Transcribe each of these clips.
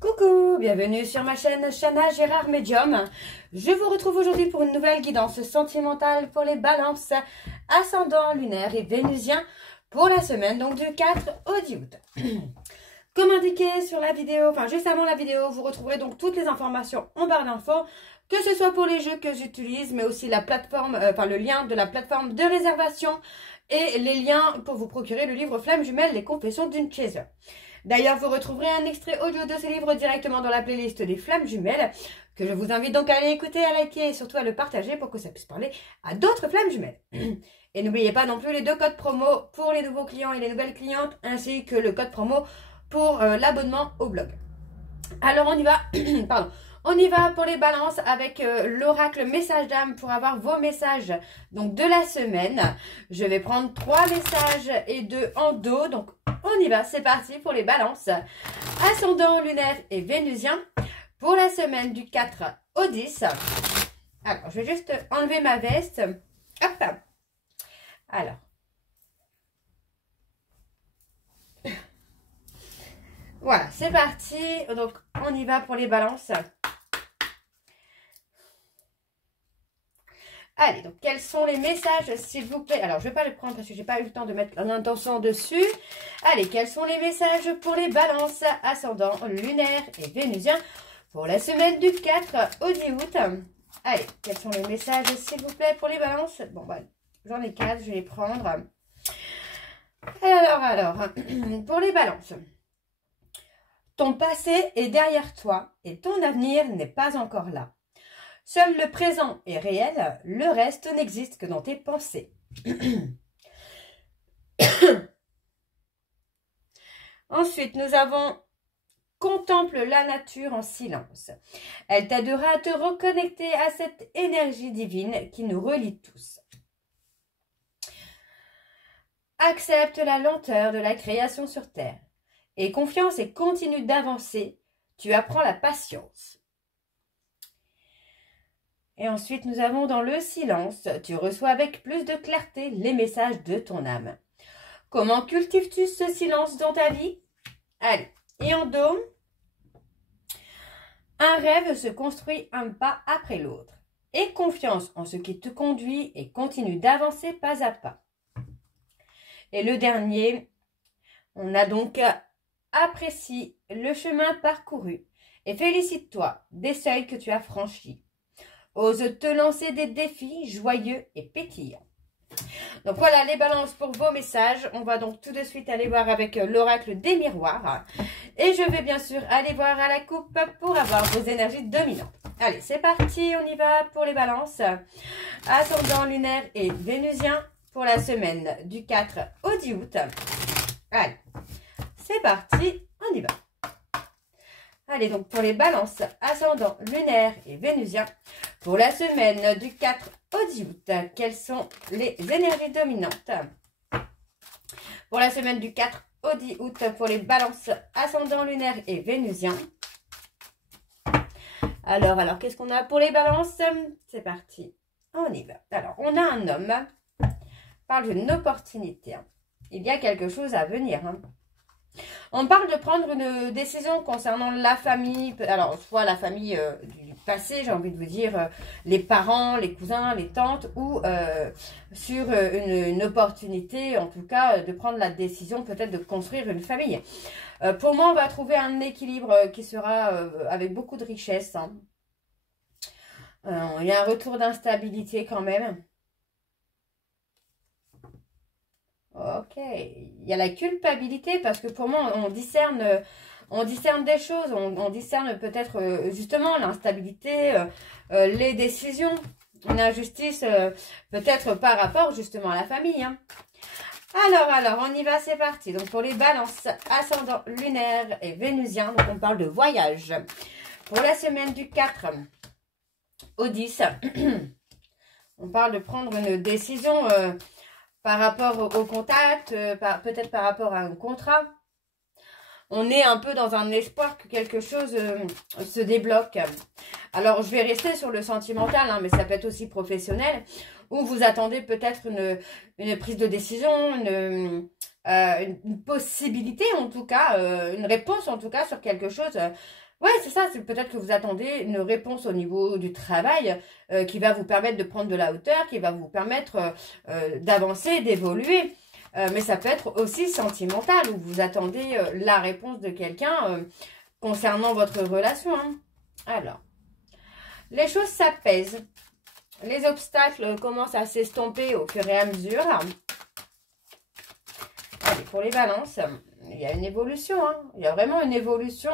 Coucou, bienvenue sur ma chaîne Chana Gérard Médium. Je vous retrouve aujourd'hui pour une nouvelle guidance sentimentale pour les balances, ascendant lunaire et vénusien pour la semaine donc du 4 au 10 août. Comme indiqué sur la vidéo, enfin juste avant la vidéo, vous retrouverez donc toutes les informations en barre d'infos, que ce soit pour les jeux que j'utilise, mais aussi la plateforme, le lien de la plateforme de réservation et les liens pour vous procurer le livre Flamme Jumelle, les confessions d'une chaser. D'ailleurs, vous retrouverez un extrait audio de ce livre directement dans la playlist des Flammes Jumelles, que je vous invite donc à aller écouter, à liker et surtout à le partager pour que ça puisse parler à d'autres Flammes Jumelles. Et n'oubliez pas non plus les 2 codes promo pour les nouveaux clients et les nouvelles clientes, ainsi que le code promo pour l'abonnement au blog. Alors on y va, pardon. On y va pour les balances avec l'oracle message d'âme pour avoir vos messages donc de la semaine. Je vais prendre 3 messages et 2 en dos. Donc on y va, c'est parti pour les balances. Ascendant lunaire et vénusien pour la semaine du 4 au 10. Alors je vais juste enlever ma veste. Hop. Alors. Voilà, c'est parti. Donc on y va pour les balances. Allez, donc quels sont les messages, s'il vous plaît? Alors, je ne vais pas le prendre parce que je n'ai pas eu le temps de mettre l'intention dessus. Allez, quels sont les messages pour les balances, ascendant lunaire et vénusien pour la semaine du 4 au 10 août? Allez, quels sont les messages, s'il vous plaît, pour les balances? Bon, bah, j'en ai 4, je vais les prendre. Alors, pour les balances. Ton passé est derrière toi et ton avenir n'est pas encore là. Seul le présent est réel, le reste n'existe que dans tes pensées. Ensuite, nous avons « Contemple la nature en silence. Elle t'aidera à te reconnecter à cette énergie divine qui nous relie tous. Accepte la lenteur de la création sur terre. Aie confiance et continue d'avancer. Tu apprends la patience. » Et ensuite, nous avons dans le silence, tu reçois avec plus de clarté les messages de ton âme. Comment cultives-tu ce silence dans ta vie? Allez, et en dos, un rêve se construit un pas après l'autre. Aie confiance en ce qui te conduit et continue d'avancer pas à pas. Et le dernier, on a donc apprécie le chemin parcouru et félicite-toi des seuils que tu as franchis. Ose te lancer des défis joyeux et pétillants. Donc voilà les balances pour vos messages. On va donc tout de suite aller voir avec l'oracle des miroirs. Et je vais bien sûr aller voir à la coupe pour avoir vos énergies dominantes. Allez, c'est parti, on y va pour les balances. Ascendant lunaire et vénusien pour la semaine du 4 au 10 août. Allez, c'est parti, on y va. Allez, donc pour les balances, ascendant lunaire et vénusien, pour la semaine du 4 au 10 août, quelles sont les énergies dominantes? Pour la semaine du 4 au 10 août, pour les balances, ascendant lunaire et vénusien. Alors, qu'est-ce qu'on a pour les balances? C'est parti, on y va. Alors, on a un homme, parle d'une opportunité. Il y a quelque chose à venir, On parle de prendre une décision concernant la famille, alors soit la famille du passé, j'ai envie de vous dire les parents, les cousins, les tantes, ou sur une opportunité, en tout cas, de prendre la décision peut-être de construire une famille. Pour moi, on va trouver un équilibre qui sera avec beaucoup de richesse. Il y a un retour d'instabilité quand même. Ok, il y a la culpabilité parce que pour moi, on discerne des choses, on discerne peut-être justement l'instabilité, les décisions, une injustice peut-être par rapport justement à la famille. Alors, on y va, c'est parti. Donc pour les balances, ascendant lunaire et vénusien, donc on parle de voyage. Pour la semaine du 4 au 10, on parle de prendre une décision par rapport au contact, peut-être par rapport à un contrat. On est un peu dans un espoir que quelque chose se débloque. Alors, je vais rester sur le sentimental, mais ça peut être aussi professionnel, où vous attendez peut-être une prise de décision, une possibilité en tout cas, une réponse en tout cas sur quelque chose Ouais, c'est ça, c'est peut-être que vous attendez une réponse au niveau du travail qui va vous permettre de prendre de la hauteur, qui va vous permettre d'avancer, d'évoluer. Mais ça peut être aussi sentimental, où vous attendez la réponse de quelqu'un concernant votre relation. Hein. Alors, les choses s'apaisent. Les obstacles commencent à s'estomper au fur et à mesure. Allez, pour les balances, il y a une évolution. Hein. Il y a vraiment une évolution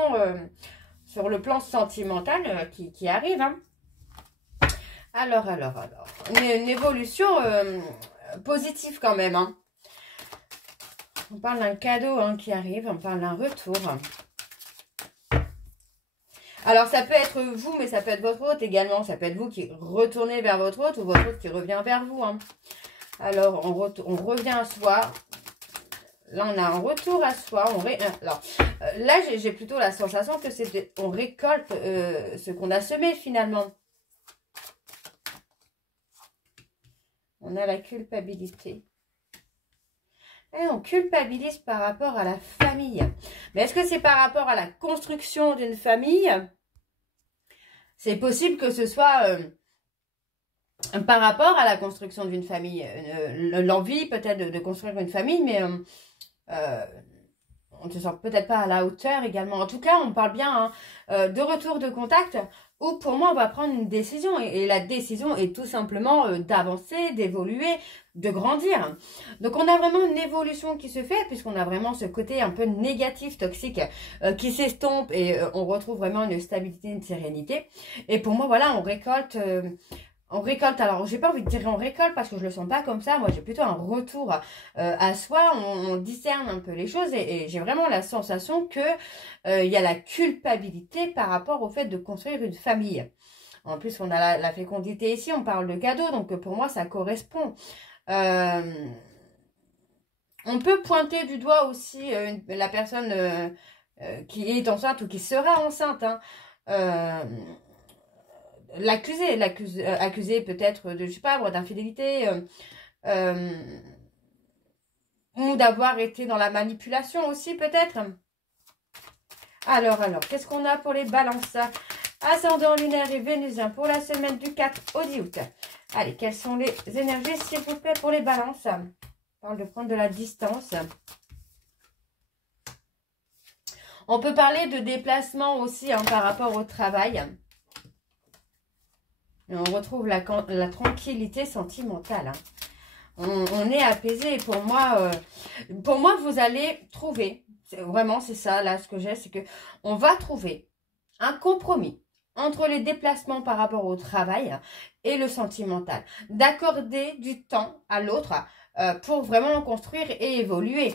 sur le plan sentimental qui arrive. Hein. Alors. Une évolution positive quand même. Hein. On parle d'un cadeau hein, qui arrive, on parle d'un retour. Alors, ça peut être vous, mais ça peut être votre hôte également. Ça peut être vous qui retournez vers votre hôte ou votre hôte qui revient vers vous. Hein. Alors, on revient à soi. Là, on a un retour à soi. Alors, là, j'ai plutôt la sensation que c'est on récolte ce qu'on a semé finalement. On a la culpabilité. Et on culpabilise par rapport à la famille. Mais est-ce que c'est par rapport à la construction d'une famille? C'est possible que ce soit par rapport à la construction d'une famille. L'envie peut-être de construire une famille, mais on ne se sent peut-être pas à la hauteur également. En tout cas, on parle bien hein, de retour de contact où pour moi, on va prendre une décision. Et la décision est tout simplement d'avancer, d'évoluer, de grandir. Donc, on a vraiment une évolution qui se fait puisqu'on a vraiment ce côté un peu négatif, toxique qui s'estompe et on retrouve vraiment une stabilité, une sérénité. Et pour moi, voilà, on récolte... alors j'ai pas envie de dire on récolte parce que je le sens pas comme ça. Moi, j'ai plutôt un retour à soi. On discerne un peu les choses et j'ai vraiment la sensation que il y a la culpabilité par rapport au fait de construire une famille. En plus, on a la fécondité ici, on parle de cadeau, donc pour moi, ça correspond. On peut pointer du doigt aussi la personne qui est enceinte ou qui sera enceinte. Hein. L'accusé peut-être de, je sais pas, d'infidélité ou d'avoir été dans la manipulation aussi peut-être. Alors, qu'est-ce qu'on a pour les balances? Ascendant lunaire et vénusien pour la semaine du 4 au 10 août. Allez, quelles sont les énergies s'il vous plaît pour les balances? On parle de prendre de la distance. On peut parler de déplacement aussi hein, par rapport au travail. Et on retrouve la tranquillité sentimentale. Hein. On est apaisé. Pour moi, vous allez trouver, vraiment c'est ça, là ce que j'ai, c'est que on va trouver un compromis entre les déplacements par rapport au travail et le sentimental. D'accorder du temps à l'autre pour vraiment construire et évoluer.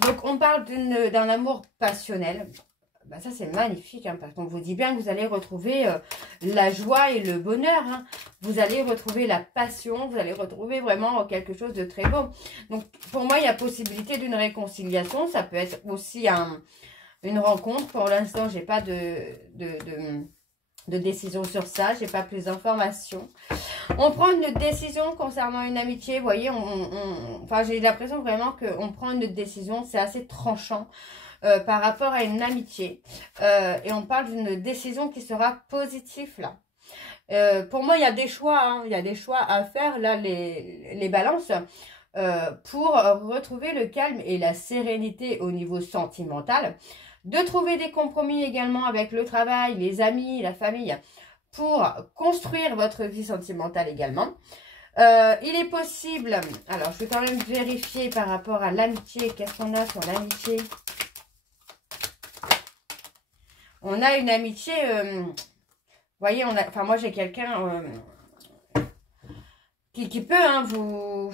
Donc on parle d'un amour passionnel. Ben ça, c'est magnifique, hein, parce qu'on vous dit bien que vous allez retrouver la joie et le bonheur. Hein. Vous allez retrouver la passion, vous allez retrouver vraiment quelque chose de très beau. Donc, pour moi, il y a possibilité d'une réconciliation. Ça peut être aussi une rencontre. Pour l'instant, j'ai pas de décision sur ça. J'ai pas plus d'informations. On prend une décision concernant une amitié. Vous voyez, enfin, j'ai l'impression vraiment qu'on prend une décision. C'est assez tranchant. Par rapport à une amitié. Et on parle d'une décision qui sera positive là. Pour moi, il y a des choix. Hein, il y a des choix à faire là, les balances. Pour retrouver le calme et la sérénité au niveau sentimental. De trouver des compromis également avec le travail, les amis, la famille. Pour construire votre vie sentimentale également. Il est possible... Alors, je vais quand même vérifier par rapport à l'amitié. Qu'est-ce qu'on a sur l'amitié ? On a une amitié, vous voyez, enfin moi j'ai quelqu'un qui peut hein, vous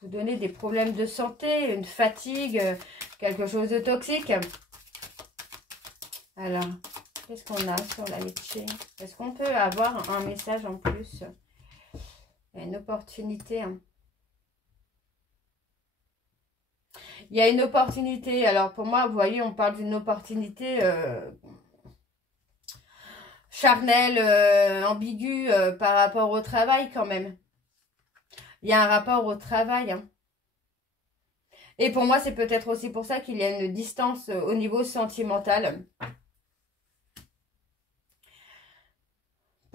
donner des problèmes de santé, une fatigue, quelque chose de toxique. Alors, qu'est-ce qu'on a sur l'amitié? Est-ce qu'on peut avoir un message en plus? Il y a une opportunité. Hein. Il y a une opportunité. Alors pour moi, vous voyez, on parle d'une opportunité... charnel, ambigu par rapport au travail quand même. Il y a un rapport au travail. Hein. Et pour moi, c'est peut-être aussi pour ça qu'il y a une distance au niveau sentimental.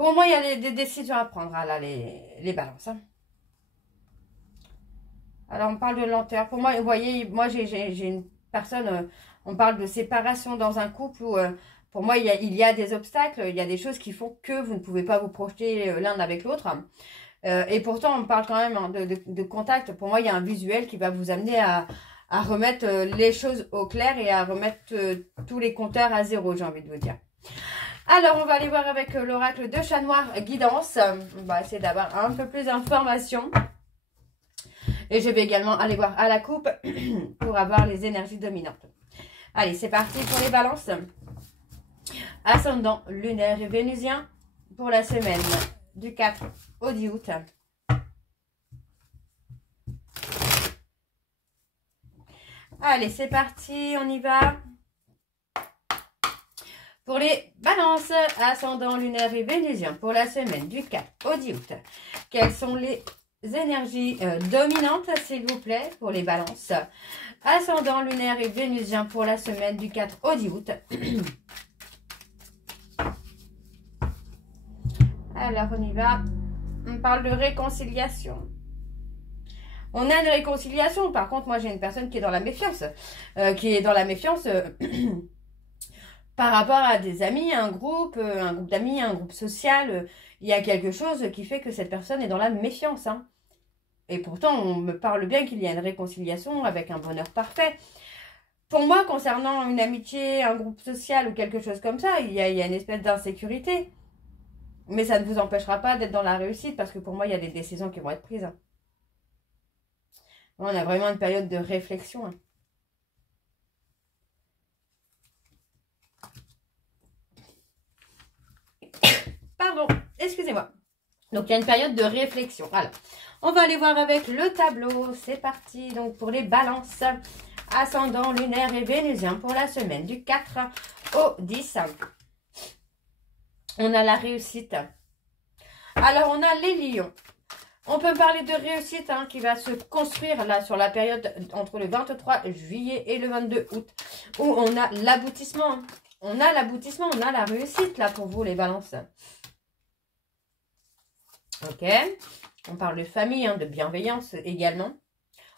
Pour moi, il y a des décisions à prendre, là, les balances. Hein. Alors, on parle de lenteur. Pour moi, vous voyez, moi, j'ai une personne, on parle de séparation dans un couple où, pour moi, il y a des obstacles, il y a des choses qui font que vous ne pouvez pas vous projeter l'un avec l'autre. Et pourtant, on parle quand même hein, de contact. Pour moi, il y a un visuel qui va vous amener à remettre les choses au clair et à remettre tous les compteurs à zéro, j'ai envie de vous dire. Alors, on va aller voir avec l'oracle de Chat Noir Guidance. On va essayer d'avoir un peu plus d'informations. Et je vais également aller voir à la coupe pour avoir les énergies dominantes. Allez, c'est parti pour les balances. Ascendant lunaire et vénusien pour la semaine du 4 au 10 août. Allez, c'est parti, on y va. Pour les balances, ascendant lunaire et vénusien pour la semaine du 4 au 10 août. Quelles sont les énergies dominantes, s'il vous plaît, pour les balances? Ascendant lunaire et vénusien pour la semaine du 4 au 10 août. Alors, on y va. On parle de réconciliation. On a une réconciliation. Par contre, moi, j'ai une personne qui est dans la méfiance. Par rapport à des amis, un groupe d'amis, un groupe social. Il y a quelque chose qui fait que cette personne est dans la méfiance. Hein. Et pourtant, on me parle bien qu'il y a une réconciliation avec un bonheur parfait. Pour moi, concernant une amitié, un groupe social ou quelque chose comme ça, il y a une espèce d'insécurité. Mais ça ne vous empêchera pas d'être dans la réussite parce que pour moi, il y a des décisions qui vont être prises. Hein. On a vraiment une période de réflexion. Hein. Pardon, excusez-moi. Donc, il y a une période de réflexion. Alors, on va aller voir avec le tableau. C'est parti. Donc, pour les balances, ascendant lunaire et vénusien pour la semaine du 4 au 10. On a la réussite. Alors, on a les lions. On peut parler de réussite hein, qui va se construire là sur la période entre le 23 juillet et le 22 août. Où on a l'aboutissement. On a l'aboutissement, on a la réussite là pour vous les balances. Ok. On parle de famille, hein, de bienveillance également.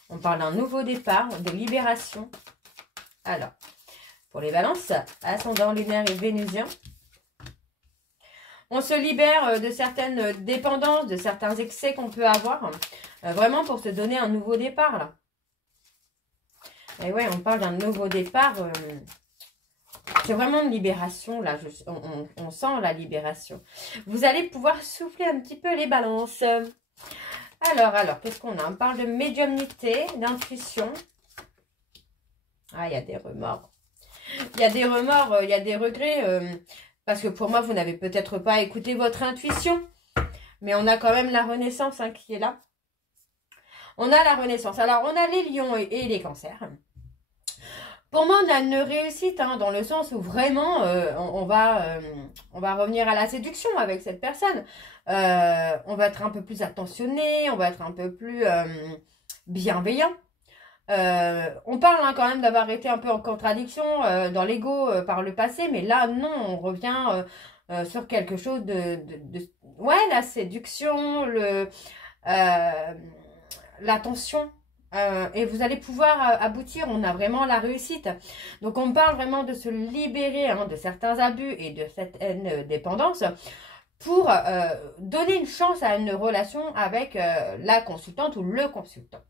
On parle d'un nouveau départ, de libération. Alors, pour les balances, ascendant lunaire et vénusien. On se libère de certaines dépendances, de certains excès qu'on peut avoir. Vraiment pour se donner un nouveau départ, là. Et ouais, on parle d'un nouveau départ. C'est vraiment une libération, là. On sent la libération. Vous allez pouvoir souffler un petit peu les balances. Alors, qu'est-ce qu'on a? On parle de médiumnité, d'intuition. Ah, il y a des remords. Il y a des remords, il y a des regrets. Parce que pour moi, vous n'avez peut-être pas écouté votre intuition. Mais on a quand même la renaissance hein, qui est là. On a la renaissance. Alors, on a les lions et les cancers. Pour moi, on a une réussite hein, dans le sens où vraiment, on va revenir à la séduction avec cette personne. On va être un peu plus attentionné, on va être un peu plus bienveillant. On parle hein, quand même d'avoir été un peu en contradiction dans l'ego par le passé, mais là, non, on revient sur quelque chose ouais, la séduction, l'attention. Et vous allez pouvoir aboutir, on a vraiment la réussite. Donc on parle vraiment de se libérer hein, de certains abus et de certaines dépendances pour donner une chance à une relation avec la consultante ou le consultant.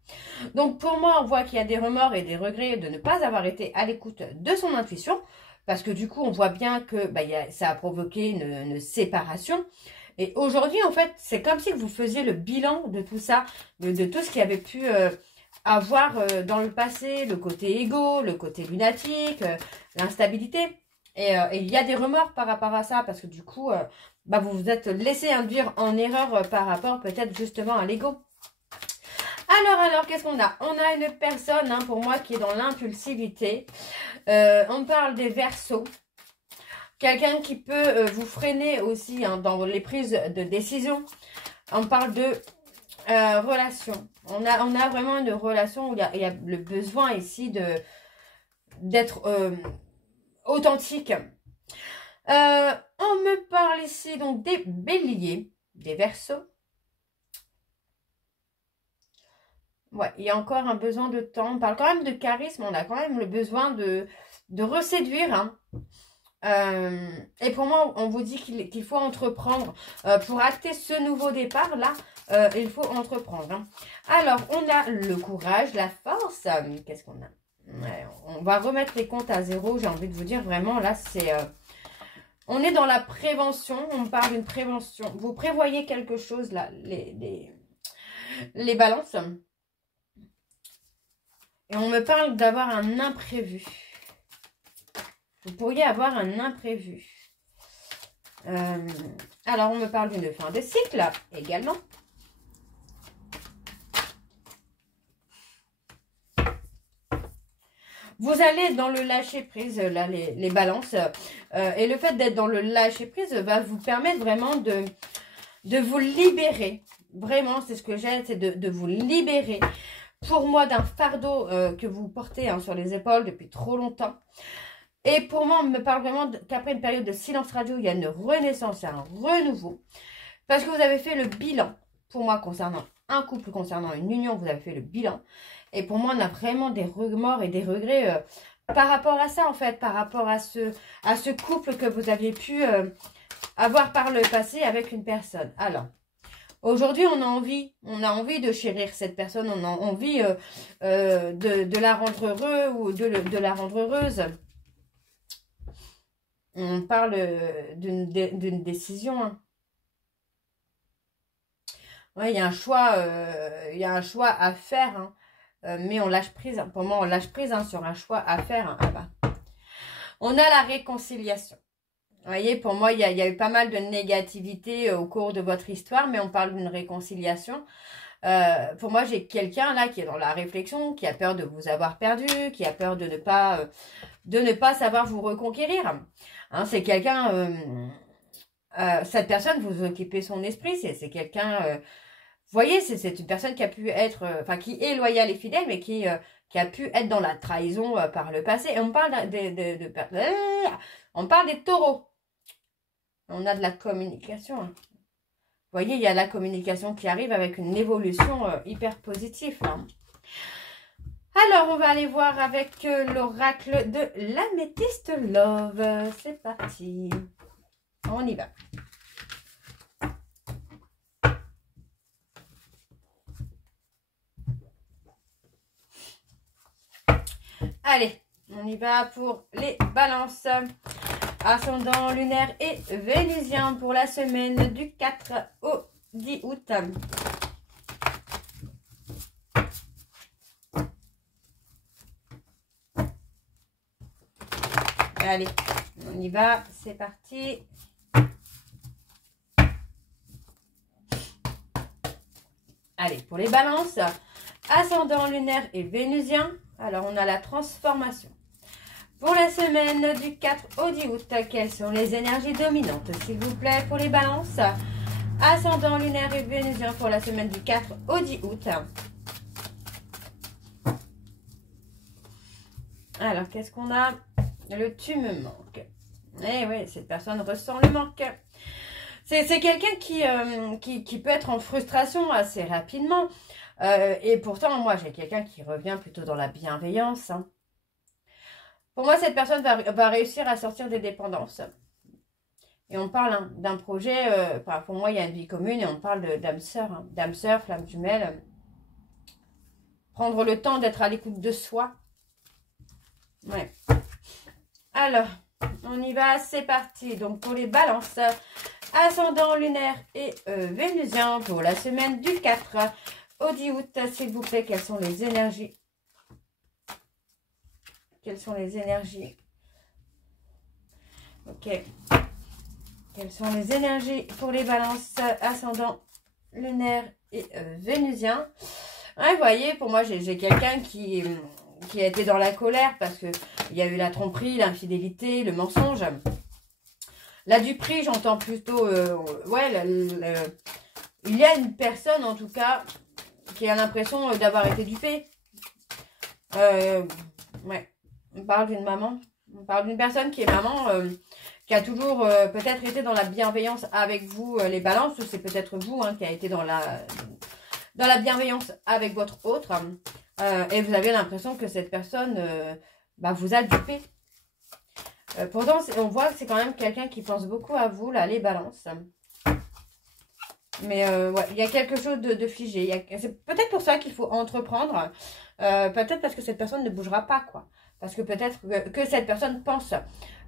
Donc pour moi, on voit qu'il y a des remords et des regrets de ne pas avoir été à l'écoute de son intuition, parce que du coup, on voit bien que ça a provoqué une séparation. Et aujourd'hui, en fait, c'est comme si vous faisiez le bilan de tout ça, de tout ce qui avait pu avoir dans le passé, le côté égo, le côté lunatique, l'instabilité. Et il y a des remords par rapport à ça, parce que du coup, vous vous êtes laissé induire en erreur par rapport peut-être justement à l'ego. Alors, qu'est-ce qu'on a? On a une personne, hein, pour moi, qui est dans l'impulsivité. On parle des Verseaux. Quelqu'un qui peut vous freiner aussi hein, dans les prises de décision. On parle de relation. On a vraiment une relation où il y a le besoin ici d'être authentique. On me parle ici donc des béliers, des verseaux. Ouais, il y a encore un besoin de temps. On parle quand même de charisme, on a quand même le besoin de reséduire. Hein. Et pour moi, on vous dit qu'il faut entreprendre. Pour acter ce nouveau départ-là, il faut entreprendre. Hein. Alors, on a le courage, la force. Qu'est-ce qu'on a? Ouais, on va remettre les comptes à zéro. J'ai envie de vous dire vraiment, là, c'est... on est dans la prévention. On parle d'une prévention. Vous prévoyez quelque chose, là, les balances. Et on me parle d'avoir un imprévu. Vous pourriez avoir un imprévu. Alors, on me parle d'une fin de cycle également. Vous allez dans le lâcher-prise, là, les balances. Et le fait d'être dans le lâcher-prise va vous permettre vraiment de vous libérer. Vraiment, c'est ce que j'ai, c'est de vous libérer. Pour moi, d'un fardeau que vous portez hein, sur les épaules depuis trop longtemps. Et pour moi, on me parle vraiment qu'après une période de silence radio, il y a une renaissance, un renouveau. Parce que vous avez fait le bilan. Pour moi, concernant un couple, concernant une union, vous avez fait le bilan. Et pour moi, on a vraiment des remords et des regrets par rapport à ça, en fait. Par rapport à ce couple que vous aviez pu avoir par le passé avec une personne. Alors, aujourd'hui, on a envie de chérir cette personne. On a envie de la rendre heureux ou de la rendre heureuse. On parle d'une décision. Hein. Ouais, il y a un choix à faire. Hein. Mais on lâche prise. Hein. Pour moi, on lâche prise hein, sur un choix à faire. Hein. Ah bah. On a la réconciliation. Vous voyez, pour moi, il y a eu pas mal de négativité au cours de votre histoire, mais on parle d'une réconciliation. Pour moi, j'ai quelqu'un là qui est dans la réflexion, qui a peur de vous avoir perdu, qui a peur de ne pas savoir vous reconquérir. Hein, c'est quelqu'un, cette personne, vous occupez son esprit, c'est quelqu'un, vous voyez, c'est une personne qui a pu être, enfin qui est loyale et fidèle, mais qui a pu être dans la trahison par le passé. Et on parle on parle des taureaux. On a de la communication. Hein. Vous voyez, il y a la communication qui arrive avec une évolution hyper positive. Hein. Alors, on va aller voir avec l'oracle de l'améthyste love. C'est parti. On y va. Allez, on y va pour les balances. Ascendant lunaire et vénusien pour la semaine du 4 au 10 août. Allez, on y va, c'est parti. Allez, pour les balances, ascendant lunaire et vénusien, alors on a la transformation. Pour la semaine du 4 au 10 août, quelles sont les énergies dominantes, s'il vous plaît, pour les balances? Ascendant lunaire et vénusien pour la semaine du 4 au 10 août. Alors, qu'est-ce qu'on a? Le tu me manques. Eh oui, cette personne ressent le manque. C'est quelqu'un qui peut être en frustration assez rapidement. Et pourtant, moi, j'ai quelqu'un qui revient plutôt dans la bienveillance. Hein. Pour moi, cette personne va réussir à sortir des dépendances. Et on parle hein, d'un projet, pour moi, il y a une vie commune et on parle d'âme sœur. Hein, d'âme sœur, flamme jumelle. Prendre le temps d'être à l'écoute de soi. Ouais. Alors, on y va, c'est parti. Donc, pour les balances, ascendant lunaire et vénusien pour la semaine du 4 au 10 août, s'il vous plaît, quelles sont les énergies? Quelles sont les énergies? Ok. Quelles sont les énergies pour les balances ascendant lunaire et vénusien? Ouais, vous voyez, pour moi, j'ai quelqu'un qui a été dans la colère parce qu'il y a eu la tromperie, l'infidélité, le mensonge. La duperie, j'entends plutôt... ouais, il y a une personne, en tout cas, qui a l'impression d'avoir été dupée. Ouais. On parle d'une maman. On parle d'une personne qui est maman, qui a toujours peut-être été dans la bienveillance avec vous, les balances, ou c'est peut-être vous hein, qui a été dans la bienveillance avec votre autre, et vous avez l'impression que cette personne vous a dupé. Pourtant, on voit que c'est quand même quelqu'un qui pense beaucoup à vous, là, les balances. Mais ouais, il y a quelque chose de figé. C'est peut-être pour ça qu'il faut entreprendre. Peut-être parce que cette personne ne bougera pas, quoi. Parce que peut-être que cette personne pense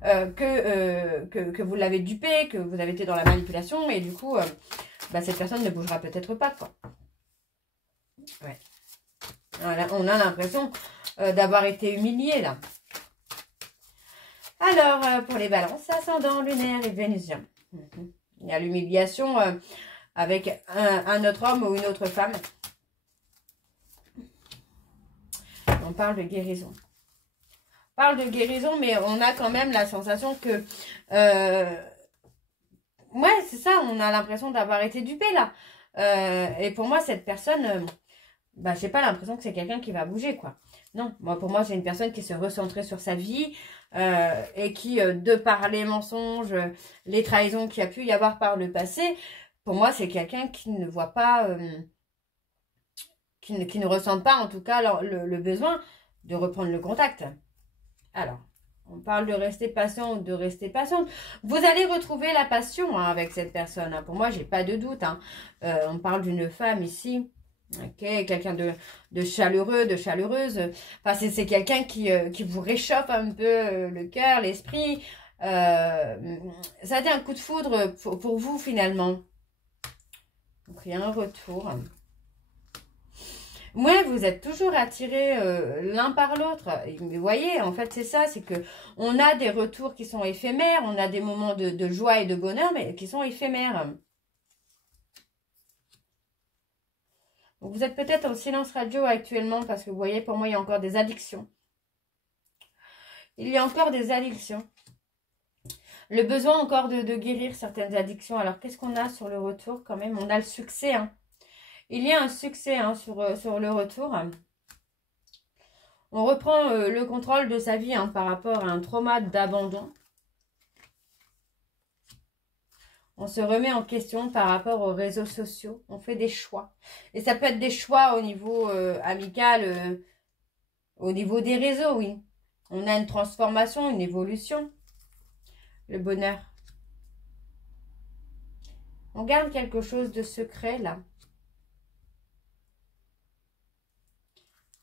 que vous l'avez dupé, que vous avez été dans la manipulation. Et du coup, cette personne ne bougera peut-être pas, quoi. Ouais. Voilà, on a l'impression d'avoir été humilié, là. Alors, pour les balances, ascendant, lunaire et vénusien. Il y a l'humiliation avec un autre homme ou une autre femme. On parle de guérison. On parle de guérison, mais on a quand même la sensation que... ouais, c'est ça, on a l'impression d'avoir été dupé, là. Et pour moi, cette personne... j'ai pas l'impression que c'est quelqu'un qui va bouger, quoi. Non, pour moi, c'est une personne qui s'est recentrée sur sa vie et qui, de par les mensonges, les trahisons qu'il y a pu y avoir par le passé, pour moi, c'est quelqu'un qui ne voit pas, qui ne ressent pas, en tout cas, le besoin de reprendre le contact. Alors, on parle de rester patient ou de rester patiente. Vous allez retrouver la passion hein, avec cette personne. Hein. Pour moi, j'ai pas de doute. Hein. On parle d'une femme ici. Ok, quelqu'un de chaleureux, de chaleureuse. Enfin, c'est quelqu'un qui vous réchauffe un peu le cœur, l'esprit. Ça a été un coup de foudre pour vous finalement. Donc, il y a un retour. Ouais, vous êtes toujours attirés l'un par l'autre. Vous voyez, en fait, c'est ça, c'est que on a des retours qui sont éphémères, on a des moments de joie et de bonheur, mais qui sont éphémères. Donc, vous êtes peut-être en silence radio actuellement parce que vous voyez, pour moi, il y a encore des addictions. Il y a encore des addictions. Le besoin encore de guérir certaines addictions. Alors, qu'est-ce qu'on a sur le retour quand même? On a le succès. Hein. Il y a un succès hein, sur le retour. On reprend le contrôle de sa vie hein, par rapport à un trauma d'abandon. On se remet en question par rapport aux réseaux sociaux. On fait des choix. Et ça peut être des choix au niveau amical, au niveau des réseaux, oui. On a une transformation, une évolution. Le bonheur. On garde quelque chose de secret, là.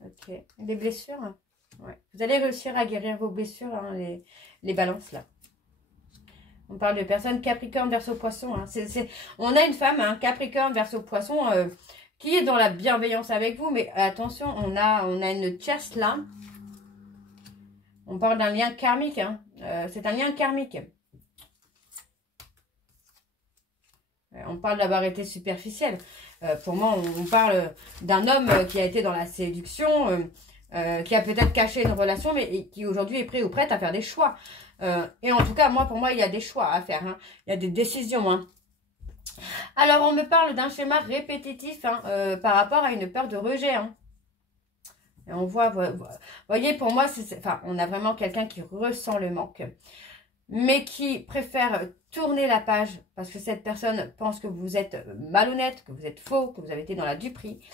Ok. Les blessures. Hein. Ouais. Vous allez réussir à guérir vos blessures, hein, les balances, là. On parle de personnes Capricorne, Verseau, Poisson. Hein. On a une femme, hein, Capricorne, Verseau, Poisson, qui est dans la bienveillance avec vous. Mais attention, on a une tierce là. On parle d'un lien karmique. Hein. C'est un lien karmique. On parle d'avoir été superficiel. Pour moi, on parle d'un homme qui a été dans la séduction, qui a peut-être caché une relation, mais qui aujourd'hui est prêt ou prête à faire des choix. Et en tout cas, pour moi, il y a des choix à faire. Hein. Il y a des décisions. Hein. Alors, on me parle d'un schéma répétitif hein, par rapport à une peur de rejet. Hein. Et on voit, vous voyez, pour moi, on a vraiment quelqu'un qui ressent le manque, mais qui préfère tourner la page parce que cette personne pense que vous êtes malhonnête, que vous êtes faux, que vous avez été dans la duperie.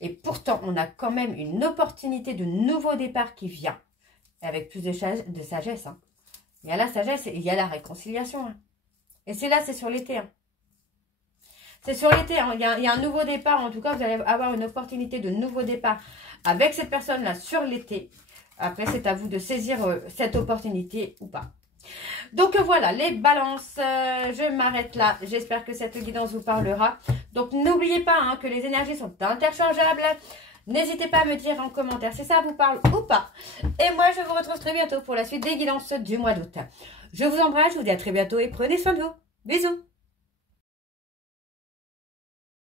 Et pourtant, on a quand même une opportunité de nouveau départ qui vient avec plus de sagesse. Hein. Il y a la sagesse et il y a la réconciliation. Hein. Et c'est là, c'est sur l'été. Hein. C'est sur l'été. Hein. Il y a un nouveau départ. En tout cas, vous allez avoir une opportunité de nouveau départ avec cette personne-là sur l'été. Après, c'est à vous de saisir cette opportunité ou pas. Donc voilà, les balances, je m'arrête là. J'espère que cette guidance vous parlera. Donc n'oubliez pas hein, que les énergies sont interchangeables. N'hésitez pas à me dire en commentaire si ça vous parle ou pas. Et moi, je vous retrouve très bientôt pour la suite des guidances du mois d'août. Je vous embrasse, je vous dis à très bientôt et prenez soin de vous. Bisous.